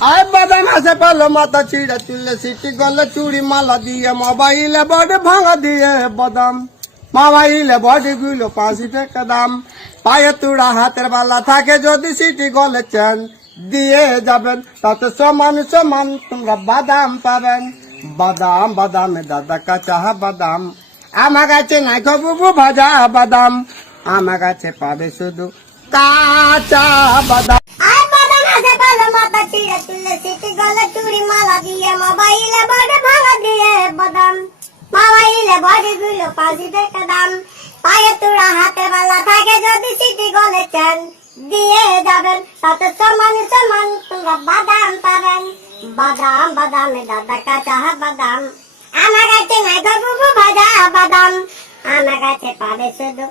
আয় বাদাম আছে পালো মাথা ছিঁড়ে তুললে সিটি গলে চুড়ি মালা দিয়ে মোবাইলে বডি ভাঙা দিয়ে বাদাম মোবাইলে বডি গুলো 5 টাকা দাম পায়ে তুড়া হাতের বালা থাকে যদি সিটি গলে চেন দিয়ে যাবেন তাতে সমান সমান তোমরা বাদাম পাবেন বাদাম বাদামে দাদা কাঁচা বাদাম আমার কাছে নাই বুবু ভাজা বাদাম আমার কাছে পাবে শুধু কাঁচা বাদাম আর বাদাম আছে ভালো মাথা ছিঁড়ে তুললে সিটি গলে চুড়ি মালা দিয়ে মোবাইলে বডি ভাঙা দিয়ে বাদাম মোবাইলে বডি গুলো 5 টাকা দাম পায়ে তুড়া হাতে বালা থাকে যদি সিটি গলে চেন দিয়ে যাবেন তাতে সমান সমান তোমরা বাদাম পাবেন বাদাম বাদামে দাদা কাঁচা বাদাম আমার কাছে নাই গো বুবু ভাজা বাদাম আমার কাছে পাবে শুধু